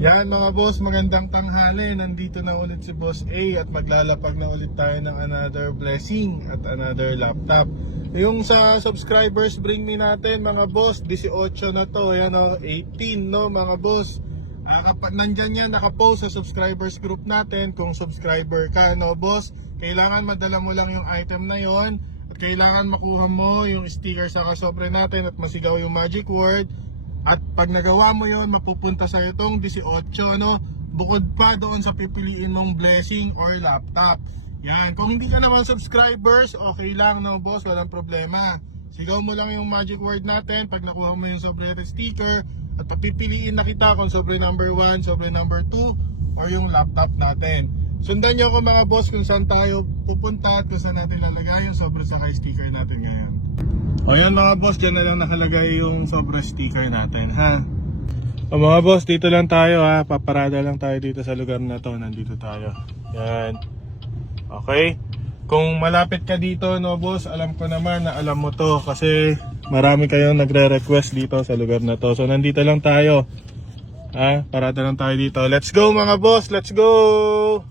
Yan mga boss, magandang tanghali. Nandito na ulit si Boss A at maglalapag na ulit tayo ng another blessing at another laptop. Yung sa subscribers bring me natin mga boss, 18 na to. Yan o, 18 no mga boss. Nandyan yan, nakapost sa subscribers group natin. Kung subscriber ka no boss, kailangan madala mo lang yung item na yon. At kailangan makuha mo yung sticker sa kasobre natin at masigaw yung magic word. At pag nagawa mo yon, mapupunta sa itong 18 ano, bukod pa doon sa pipiliin mong blessing or laptop. Yan, kung hindi ka naman subscribers, okay lang no boss, walang problema. Sigaw mo lang yung magic word natin pag nakuha mo yung sobre sticker. At papipiliin na kita kung sobre number 1, sobre number 2 or yung laptop natin. Sundan nyo ako mga boss kung saan tayo pupunta at kung saan natin lalagay yung sobre sa sticker natin ngayon. O yan mga boss, dyan na lang nakalagay yung sobre sticker natin ha. O mga boss, dito lang tayo ha. Paparada lang tayo dito sa lugar na to. Nandito tayo. Yan. Okay. Kung malapit ka dito no boss, alam ko naman na alam mo to. Kasi marami kayong nagre-request dito sa lugar na to. So nandito lang tayo. Ha? Parada lang tayo dito. Let's go mga boss, let's go!